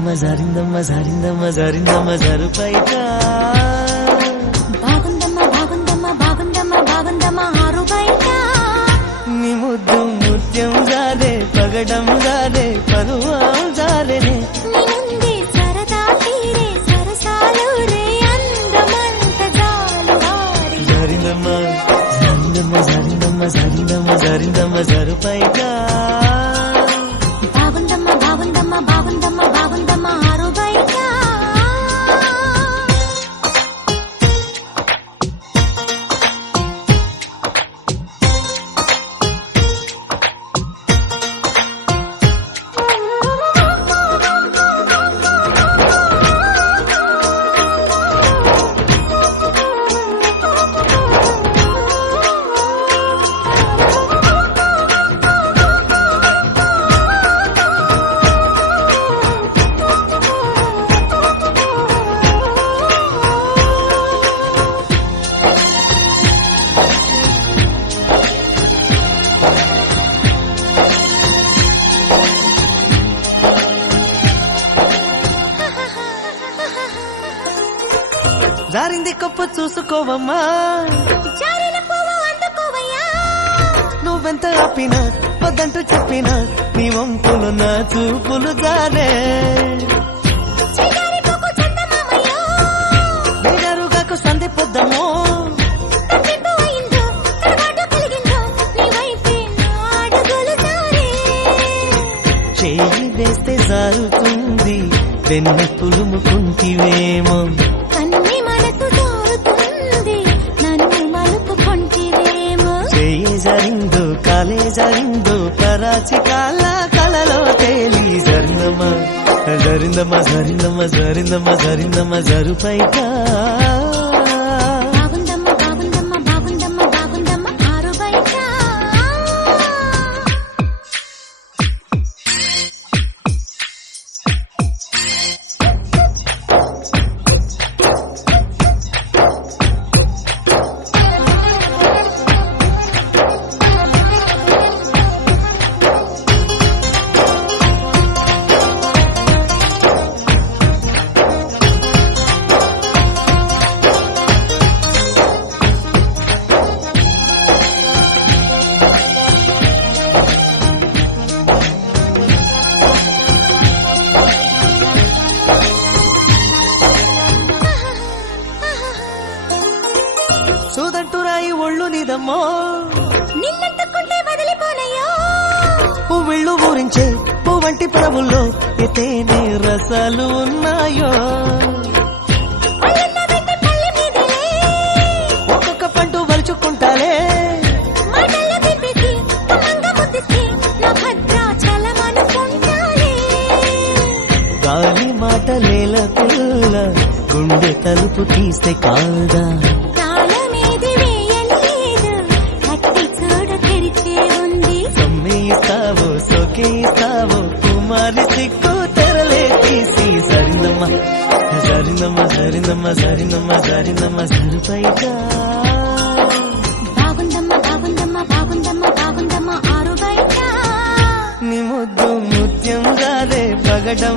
జారిందమ్మ జారిందమ్మ జారిందమ్మ జరుపైగా బాగుందమ్మ బాగుందమ్మ బాగుందమ్మ బాగుందమ్మ ఆరు బయట నీ ముద్దు ముత్యం జారే పగడం జారే పరువం జారేనే నిన్నుంది సరదా తీరే సరసాలు రే అందమంత జాలు వారి జారిందమ్మ జారిందమ్మ జారిందమ్మ జారిందమ్మ జారిందమ్మ జరుపైగా బాగుందమ్మ బాగుందమ్మ బాగుందమ్మ బాగుందమ్మ ఆరు బయట జారింది కప్పు చూసుకోవమ్మా జారిన పువ్వు అందుకోవయ్యా నువ్వెంత ఆపినా వద్దంటూ చెప్పినా నీ వంపులు నా చూపులు జారే చిగారి పువ్వు చందమామయ్యో నిజరుగాకు సంధి పొద్దమో తప్పిపో అయిందో తడబాటు కలిగిందో నీ వైపే నా అడుగులు జారే చేయి వేస్తే జారుతుంది వెన్నె పులుముకుంటివేమో కన్ని మనసు జారుతుంది నన్ను మలుపుకొంటివేమో చేయి జారిందో కాలే జారిందో పరాచి కాల కలలో తేలి జరిందమ్మ జరిందమ్మ జరిందమ్మ జరిందమ్మ జరిందమ్మ జరుపైగా బాగుందమ్మ బాగుందమ్మ బాగుందమ్మ బాగుందమ్మ ఆరు బయట సూదంటురాయి ఒళ్ళు నీదమ్మో నిన్నట్టుకుంటే వదిలిపోనయ్యో పువ్విళ్ళు ఊరించే పువ్వంటి పరవుల్లో ఎతేనే రసాలు ఉన్నాయో అల్లన్న వెంట పల్లె మీదలే ఒక్కొక్క పండు వలుచుకుంటాలే మాటల్లో తిప్పేసి కుమంగ ముద్దిస్తే నా భద్రాచలమనుకుంటాలే గాలి మాటలేల పిల్ల గుండె తలుపు తీస్తే కాదా తాళమేది వేయలేదు కట్టి చూడ తెరిచే ఉంది సమ్మేయిస్తావో సోకేయిస్తావో కుమారి సిక్కు తెరలే తీసి జరిందమ్మ జరిందమ్మ జరిందమ్మ జరిందమ్మ జరిందమ్మ జరుపైగా బాగుందమ్మ బాగుందమ్మ బాగుందమ్మ బాగుందమ్మ ఆరు బయట నీ ముద్దు ముత్యం జారే పగడం